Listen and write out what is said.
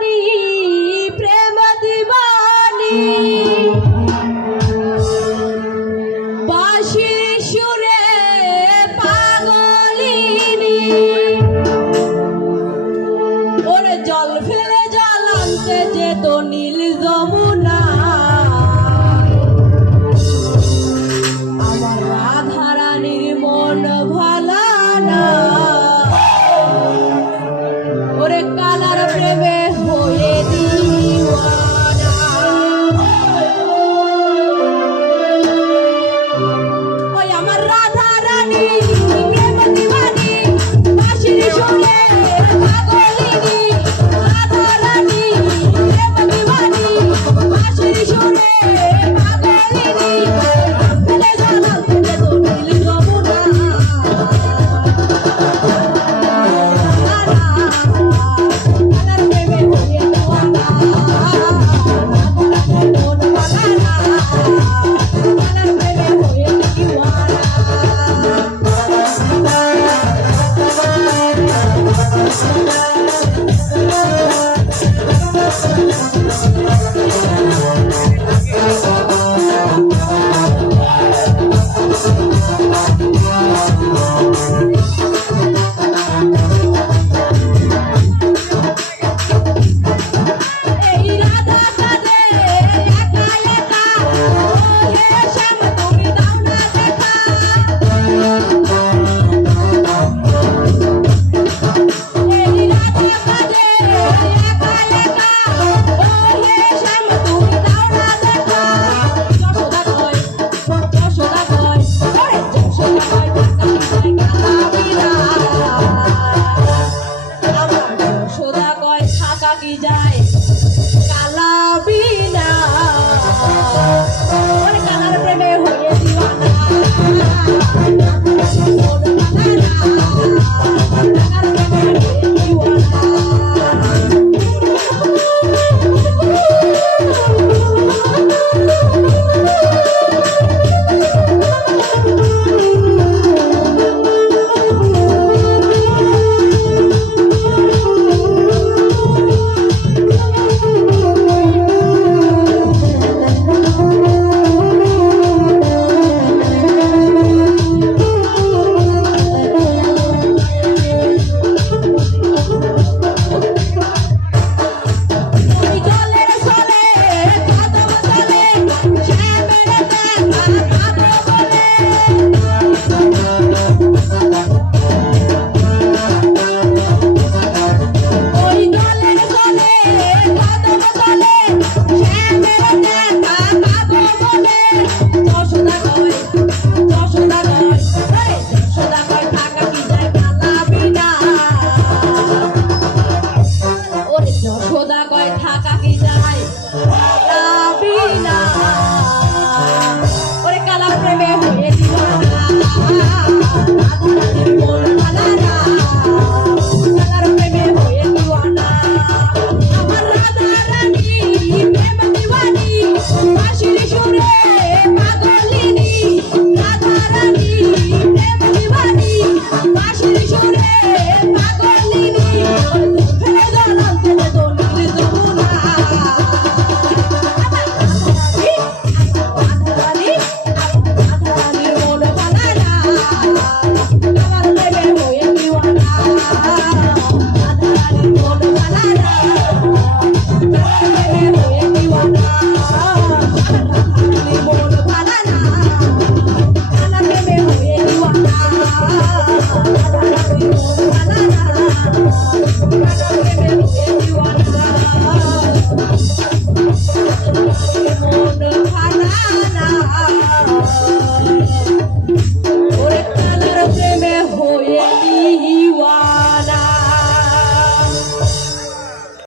দিবানি প্রেম দিবানি বাঁশির সুরে পাগলিনী ওরে জল ফেলে জল আনতে যেত নীল যমুনা আমার রাধা রানীর মন ভালা না ওরে কালার প্রেমে হয়ে দিওয়ানা ওই আমার রাধা রানী প্রেম দিবানি বাঁশির সুরে পাগলিনী রাধা রানী প্রেম দিবানি বাঁশির সুরে পাগলিনী ফেলে জানা ফেলে তো নীল যমুনা থাকা কি